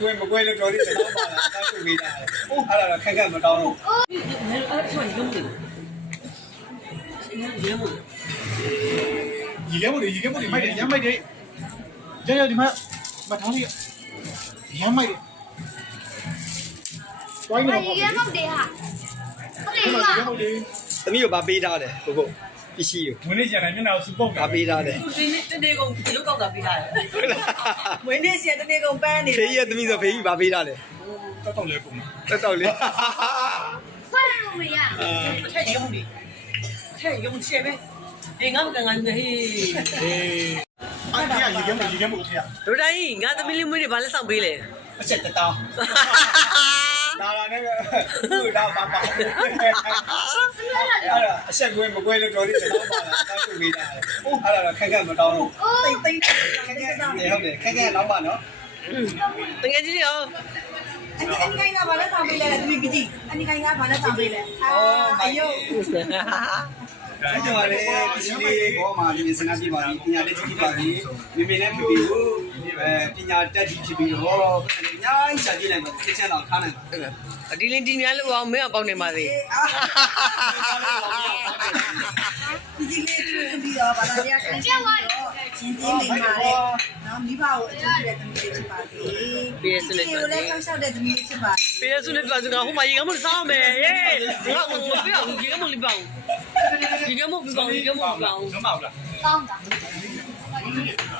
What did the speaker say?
龟不龟的着地就倒了，那就没了。他俩看看怎么着。一连不的，一连不的，卖的，一卖的，幺幺的卖，卖长的，一连卖的。关你什么？一连不的哈，不的哈。你有把背扎的，不够。ရှိရဝင်နေကြတယ်မျက်နှာကိုစူပုတ်ကြတာပေးထားတယ်သူစီနေတနေကုန်ဒီလောက်ကောက်တာပေးထားတယ်ဝင်နေစီတနေကုန်ပန်းနေဖေးကြီးကတမိဆိုဖေးကြီးဗာပေးထားတယ်တက်တော့လေပုံတက်တော့လေဖာရူမေယာအဲထဲရုံးနေထဲရုံးချက်ပဲအေးငါ့ကငါ့ငါဟေးအေးအဲ့ဒါကဒီကံဒီကံဘုရားတို့တိုင်းငါသမီးလေးမွေးတွေဘာလဲစောက်ပေးလဲအချက်တတော်လာလာနဲ့ခုတော့ပါပါအဲ့ဒါအဆက်ကွေးမကွေးလို့တော်လေးတော်ပါလားတောက်ပြီးလာတယ်အိုးအဲ့ဒါတော့ခက်ခက်မတောင်းဘူးတိတ်တိတ်ခက်ခက်တယ်ဟုတ်တယ်ခက်ခက်တော့ပါနော်တကယ်ကြီးရောအနိကိုင်းကဘာလဲဆောင်ပေးလဲဒီကြည့်အနိကိုင်းကဘာလဲဆောင်ပေးလဲအော်အယုတ်ကျေးဇူးပါတယ်ဒီနေ့ဘောမှာဒီစနေပြပါဒီပညာတက်ကြည့်ပါဒီမိမိနဲ့ဖြစ်ပြီးဘူးအဲပညာတက်ကြည့်ဖြစ်ပြီးတော့ညာကြီးချာကြည့်လိုက်ပါဆက်ချက်တော့ခါနိုင်ပါဟုတ်ကဲ့ဒီလင်းဒီများလို့အောင်မင်းကပေါက်နေပါသေးဒီနေ့သူပြီးတော့ဗလာရီယာကျင်းတင်းနေပါတယ်။နော်မိဘကိုအကြည့်ရတဲ့သမီးလေးဖြစ်ပါစေ။ PS နဲ့ပါ။ကိုလည်းဆောက်ရှောက်တဲ့သမီးလေးဖြစ်ပါစေ။ PS နဲ့ပါဆိုတာဟိုမှာရေကမှုစောင်းမယ်။ဟေး။ဒါကငါ့ကိုပြောပြအောင်ရေကမှုလိပအောင်။ရေကမှုပြောင်းရေကမှုပြောင်း။ကောင်းပါလား။ကောင်းပါ။